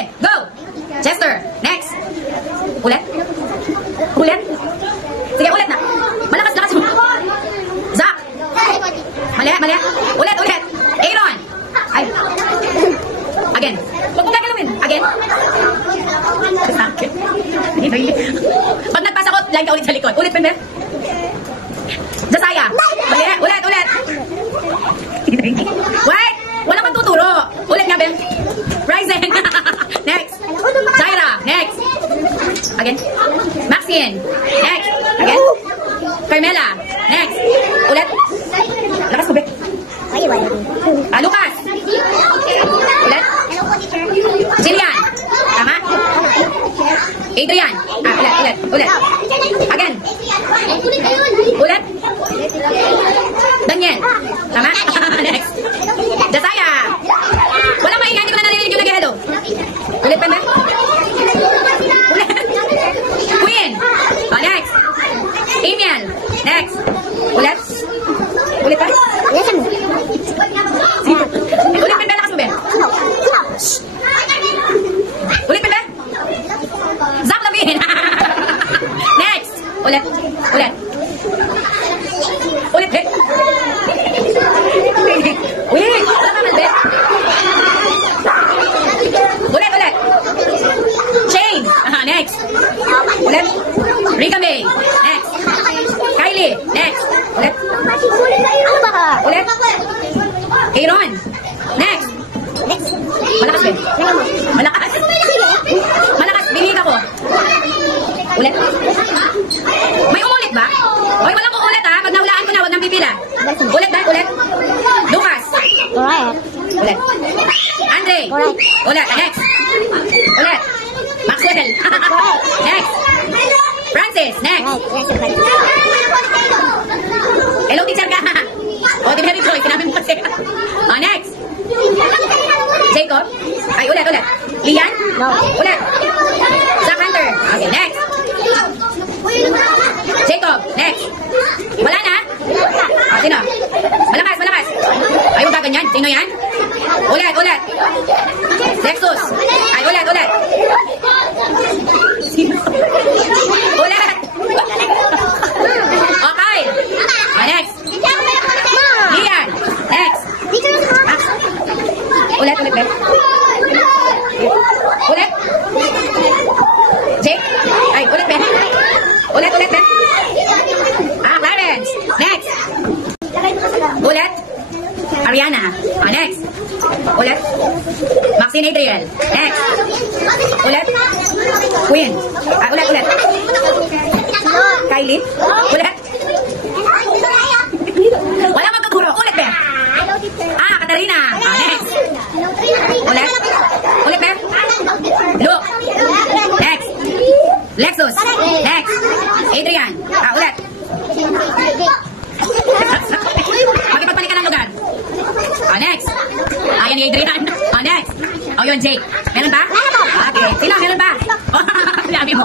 Sige, go! Chester, next. Ulit. Ulit. Sige, ulit na. Malakas, lakas mo. Zach. Mali, mali. Ulit, ulit. Aaron. Ay. Again. Huwag mo gagalawin. Again. Pag nagpasa ko, line ka ulit sa likod. Ulit, Pembe. Josiah. Mali, ulit, ulit. Wait! Wala kang tuturo. Ulit nga, Bem. Ryzen. Next. Jaira. Next. Again. Maxine. Next. Again. Carmela. Next. Ulit. Lakas ko, Bem. Lucas. Ulit. Jillian. Tama. Adrian. Ulit, ulit, ulit. Again. Ulit. Daniel. Tama. Next. Josiah. Wala maingay, hindi ko na narinig yung nag-hello. Ulit pa na. Ulit. Queen. Next. Amiel. Next. Ulit. Ulit pa. Ulit pa, lakas mo, Ben. Ulit pa. Zach Lavin. Next. Ulit. Ulit. Ulit, Ben. Ulit. Tama, Ben. Ulit, ulit. Shane. Next. Ulit. Rika May. Next. Kylie. Next. Ulit. Ulit. Aaron. Next. Malakas, Ben. Malakas. Malakas. Binig ako. Ulit. May umulit ba? Hoy, walang uulit ha. Pag nahulaan ko na, huwag nang pipila. Ulit ba? Ulit. Lucas. Correct. Ulit. Andre. Correct. Ulit. Next. Ulit. Maxwell. Next. Francis. Next. Hello, teacher ka. O, di Mary Joy. Sinabi mo kasi. O, next. Jacob. Ay, ulit, ulit. Lian. No. Ulit. Zach Hunter. Okay, next. Jacob. Next. Wala na? O, sino? Malakas, malakas. Ay, huwag ganyan. Sino yan? Ulit, ulit. Lexus. Ay, ulit, ulit. Ulit. Okay. O, next. Lian. Next. Ulit, ulit, Ben. Ulit. Jake. Ay, ulit, Ben. Ulit, ulit, Ben. Clarence. Next. Ulit. Ariana. Next. Ulit. Maxine Adriel. Next. Ulit. Queen. Ulit, ulit. Kylie. Ulit. Wala magkaturo. Ulit, Ben. Katarina. Next. Ulit. Ulit, Ben. Luke. Next. Lexus. Next. Adrian. Ulit. Makipagpalikan ng lugar. Next. Ayan ni Adrian. Next. Yun, Jake. Meron ba? Okay. Sino? Meron ba? Sabi mo.